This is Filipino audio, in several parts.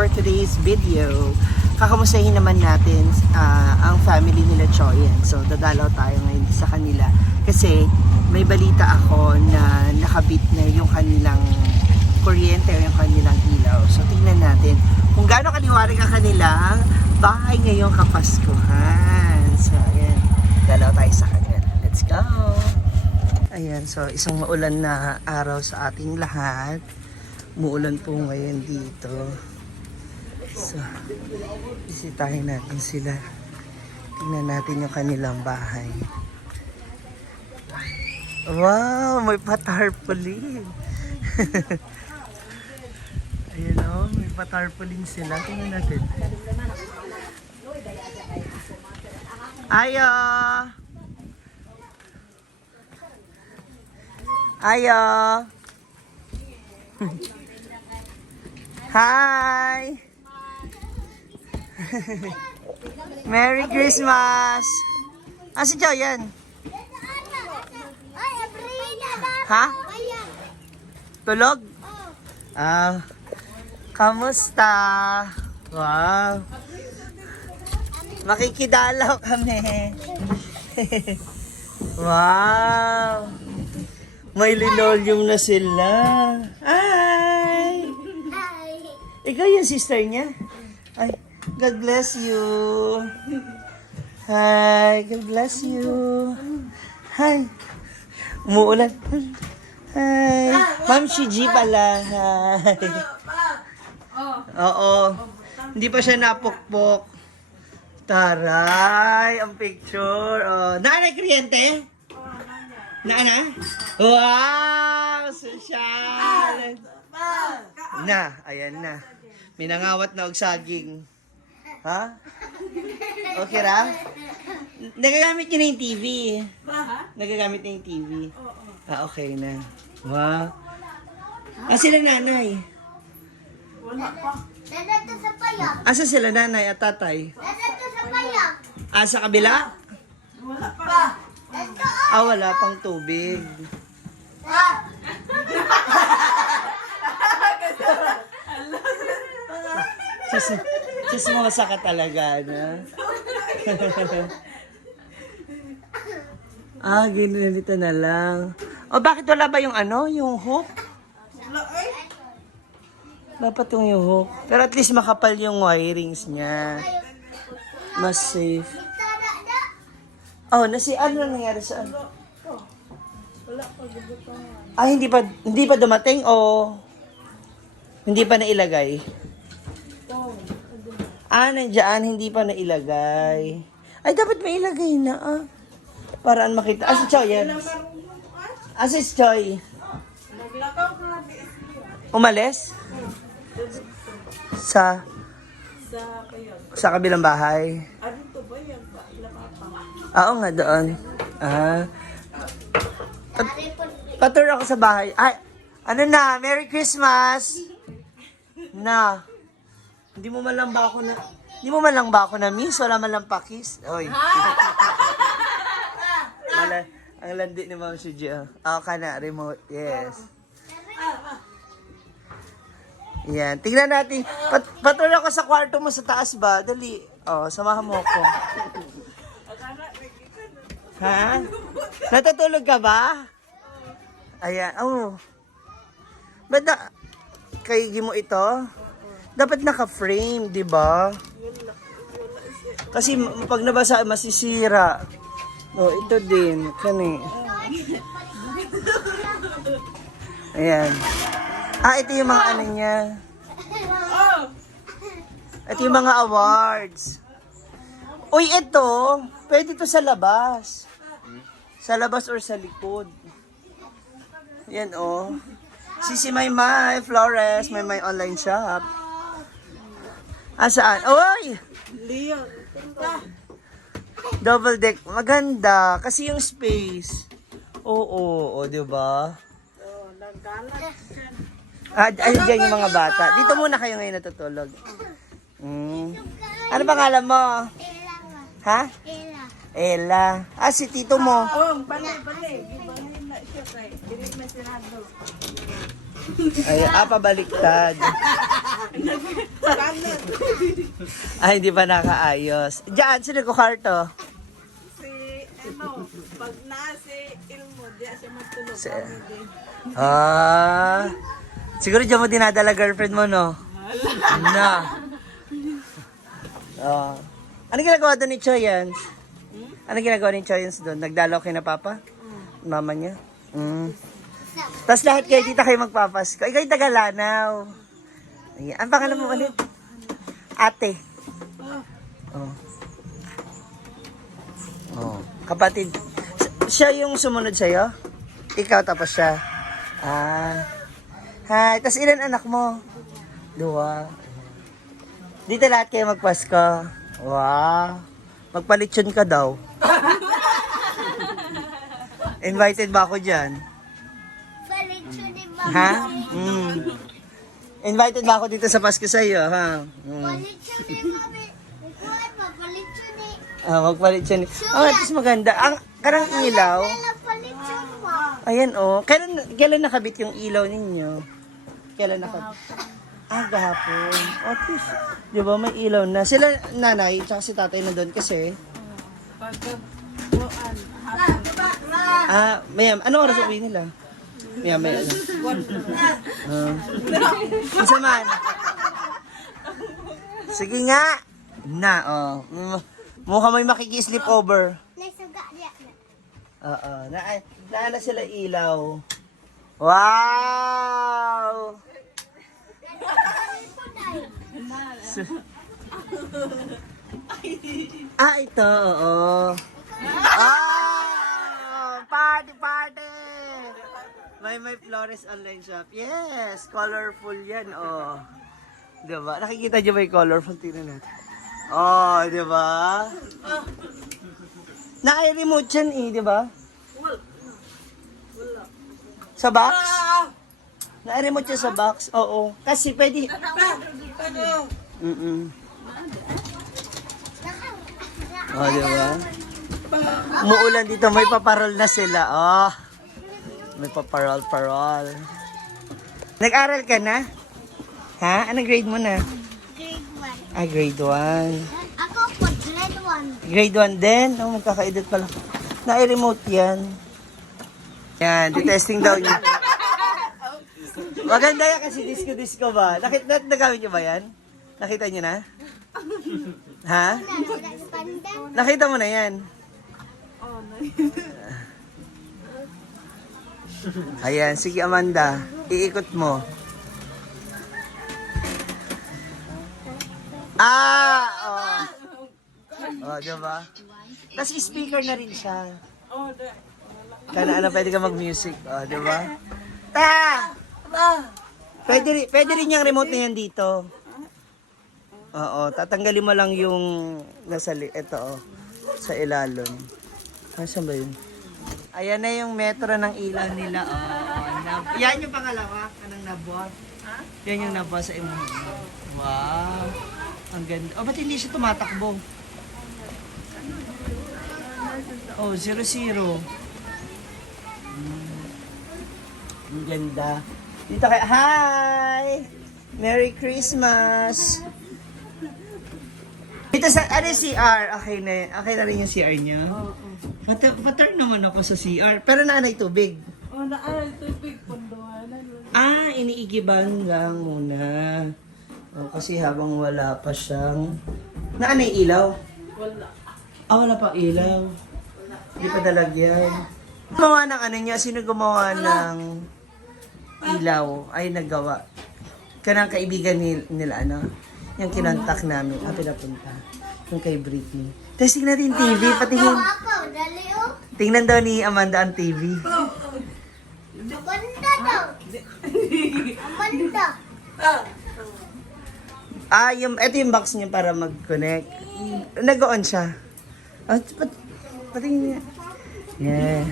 for today's video. Kakamustahin naman natin ang family nila Choyen. So dadalaw tayo ngayon sa kanila kasi may balita ako na nakabit na yung kanilang kuryente o yung kanilang ilaw. So tingnan natin kung gaano kaliwanag ang kanilang bahay ngayong Kapaskuhan. So ayan, dalaw tayo sa kanila. Let's go! Ayan, so isang maulan na araw sa ating lahat. Muulan po ngayon dito. So, bisitahin natin sila. Tingnan natin yung kanilang bahay. Wow, may patarpaulin. Ayan o, may patarpaulin sila. Tingnan natin. Ayo! Ayo! Hi! Merry Christmas! Ah, si Choyen? Ha? Tulog? Ah, kamusta? Wow! Makikidalaw kami. Wow! May linoleum na sila. Hi! Ikaw yung sister niya? Ay, God bless you. Hi, God bless you. Hi. Umuulan. Hi. Ma'am Shiji pala. Hi. Oo. Hindi pa siya napukpok. Taray, ang picture. Oh. Nanay kuryente? Na? Wow! Social! Na, ayan na. Minangawat na og saging. Ha? Okay ra? Nagagamit niyo na yung TV. Nagagamit na yung TV. Ah, okay na. Wow. Ah, sila nanay? Wala pa. Nandito sa payak. Asa sila nanay at tatay? Nandito sa payak. Ah, sa kabila? Wala pa. Ito. Ah, wala pang tubig. Sismosa ka talaga, na? Ah, ginanito na lang. O, bakit wala ba yung ano, yung hook? Dapat yung hook. Pero at least makapal yung wirings niya. Mas safe. Oh, ano nangyari sa ano? Ah, hindi pa dumating o hindi pa nailagay? Ah, nandiyan, hindi pa nailagay. Ay, dapat mailagay na, ah. Paraan makita. Ah, si Choy, yan. Ah, si Choy. Umalis? Sa kabilang bahay? Oo nga, doon. Ah. Patur ako sa bahay. Ay, ano na, Merry Christmas! Na. Hindi mo man lang ba ako na miss? Wala man lang pakis? Oy. Ang landi ni Ma'am Suji. Ako ka na, remote. Yes. Yan. Tingnan natin. Patur ako sa kwarto mo sa taas ba? Dali. Oh, samahan mo ako. Ha? Natutulog ka ba? Ayan. Oh. Ba't kaigi mo ito? Dapat naka-frame, di ba? Kasi pag nabasa, masisira. Oh, ito din. Kani. Ayan. Ah, ito yung mga ano niya. Ito yung mga awards. Uy, ito. Pwede ito sa labas. Sa labas or sa likod. Yan, oh. Sisi Maymay Flores, Maymay online shop. Ah, saan? Oy! Double deck. Maganda. Kasi yung space. Oo, di ba? Ah, ayun dyan yung mga bata. Dito muna kayo ngayon natutulog. Ano pangalan mo? Ha? Ella. Ah, si tito mo. Oh, balik. Gibahin na siya kay. Dili na sinado. Ay, pabaliktad. Ay, hindi pa nakaayos. Diyan, sino ko kwarto? Pag na si Ilmo, diya siya magtulog. Siguro diyan mo dinadala girlfriend mo, no? Na. Ano ginagawa doon ni Choyans? Ano ginagawa ni Choyans doon? Nagdalaw kay na papa? Mama niya? Tapos lahat kayo dito kayo magpapasko. Ikaw yung taga-Lanao. Ayan. Ang pangalan mo ulit? Ate. Kapatid. Siya yung sumunod sa'yo? Ikaw tapos siya? Hi. Tapos ilan anak mo? 2. Dito lahat kayo magpasko. Wow. Magpalitsyon ka daw. Invited ba ako dyan? Ha? Invited ba ako dito sa Pasko sa'yo, ha? Magpalitsyon. Tapos maganda. Ang karang ilaw. Ayan, Kailan nakabit yung ilaw ninyo? Kailan nakabit? Gahapon. Tis. Di ba, may ilaw na. Sila nanay, tsaka si tatay na doon kasi. Mayam, ano oras uwi nila? Mayam, may ano. Isa man. Sige nga. Mukha may makiki-sleep over. Naana sila ilaw. Wow! Ito, oo. Party! May Flores online shop. Yes, colorful yan, Diba? Nakikita niyo ba yung colorful? Tingnan natin. Diba? Na-remote yan diba? Sa box? Na-remote siya sa box? Oo. Kasi pwede. Diba? Umuulan dito. May paparol na sila. May paparol. Nag-aral ka na? Ha? Anong grade mo na? Grade 1. Grade 1. Ako po, grade 1. Grade 1 din? Magkakaedad pala. Na-remote yan. Yan, testing daw niya. Maganda yan kasi disco ba? Nagamit niyo ba yan? Nakita niyo na? Ha? Nakita mo na yan? Ayan, sige Amanda. Iikot mo. Diba? Tapos speaker na rin siya. Kana pwede ka mag-music. Diba? Pwede rin yung remote na yan dito. Tatanggalin mo lang yung nasa sa ilalim. Saan ba yun? Ayan na yung metro ng ilaw nila. Yan yung pangalawa. Anong nabuha? Yan yung nabuha sa imo. Wow. Ang ganda. Ba't hindi siya tumatakbo? 0-0. Ang ganda. Dito kayo. Hi! Merry Christmas! Dito sa, CR? Okay na rin yung CR niya? Paturn naman ako sa CR. Pero naanay tubig? Naanay tubig. Punduhanan. Iniigiban lang muna. Kasi habang wala pa siyang... Naanay ilaw? Wala. Wala pa ilaw. Hindi pa dalagyan. Gumawa ng niya? Sino gumawa ng ilaw? Ay, naggawa. Kanang kaibigan nila, yung kinontak namin. Pinapunta. Yung kay Britney. Testing natin TV. Patingin. Tingnan daw ni Amanda ang TV. Amanda daw. Amanda. Ito yung box niya para mag-connect. Nag-on siya. Patingin niya. Yeah.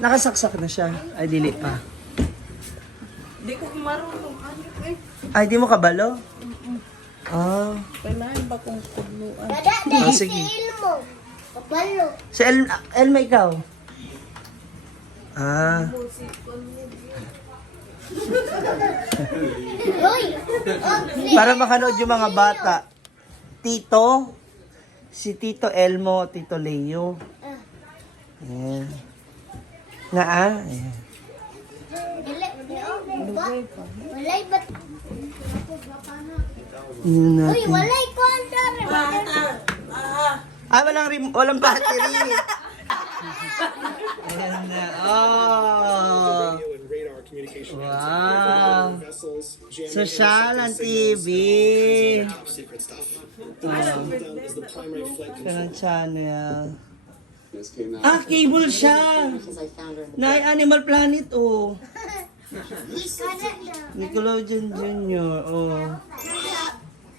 Nakasaksak na siya. Ay, dili pa. Di ko marunong. Ay, di mo kabalo? Kailangan ba kong kudluan? Dada, si sige. Ilmo. Kapalo. Si Elma, ikaw? Uy! Para makanood yung mga bata. Tito, si Tito Elmo, Tito Leo. Ayan. Nga Ayan. Walay ba? Yun Uy, natin. walay kondor. Walang battery. Ayan na. Oh. Wow. Sosyalan TV. Kanang channel. Cable siya. Na Animal Planet, oh. Nickelodeon Junior, oh.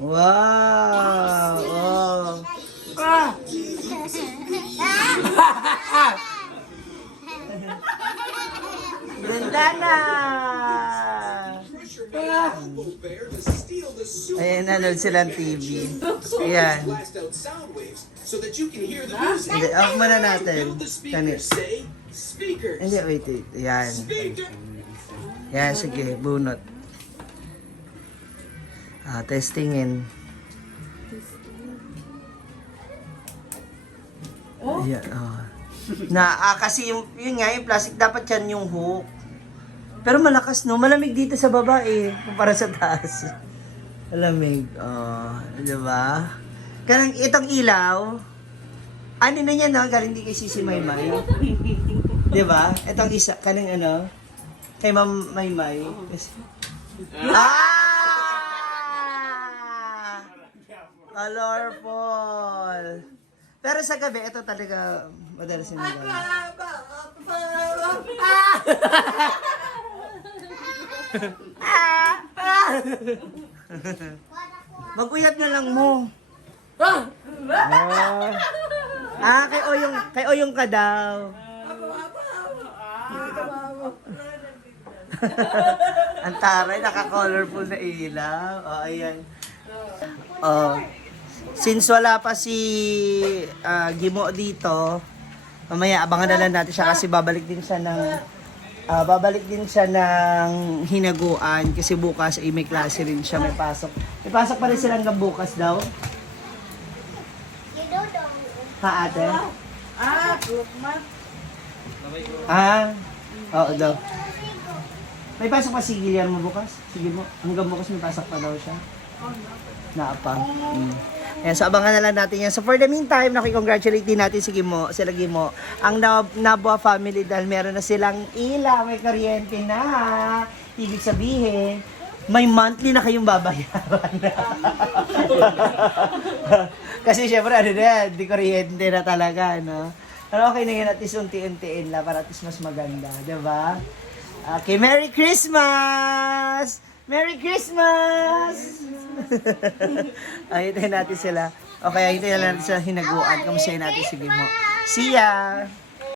Wow. Oh. Brendana! Ayan, nanood silang TV. Ayan. Hindi, off muna natin. Kanit. Hindi, wait. Ayan. Ayan, sige, bunot. Testingin. Ayan, kasi yun nga, yung plastic, dapat yan yung hook. Pero malakas, no? Malamig dito sa baba, eh. Kumpara sa taas. Malamig. Di ba? Kanang itong ilaw, ano na yan, no? Galing di kay Sisi Maymay. Di ba? Itong isa, kanang ano? Kay Ma'am Maymay. Colorful. Pero sa gabi, ito talaga madalas yung Mag-uyat na lang mo. Kay Oyong ka daw. Ang taray, naka-colorful na ilaw. Ayan. Since wala pa si Gimo dito, mamaya abangan na lang natin siya kasi babalik din siya ng hinaguan kasi bukas may klase rin siya, may pasok. May pasok pa rin sila hanggang bukas daw. Ha, ate? Oo daw. May pasok pa si Guillermo bukas? Sige mo, hanggang bukas may pasok pa daw siya. Naapa. Ayan, so abangan na lang natin yan. So for the meantime, nakikongratulate din natin si Gimo, sila Gimo, ang Nabua family dahil meron na silang ilaw, may kuryente na. Ibig sabihin, may monthly na kayong babayaran. Kasi syempre, ano na yan, di kuryente na talaga, no? Pero okay na yun, at least unti-untiin lang para at least mas maganda, diba? Okay, Merry Christmas! Merry Christmas! Ayun natin sila. Okay, ayun natin sila hinaguan. Kamusta natin si Gimo. See ya!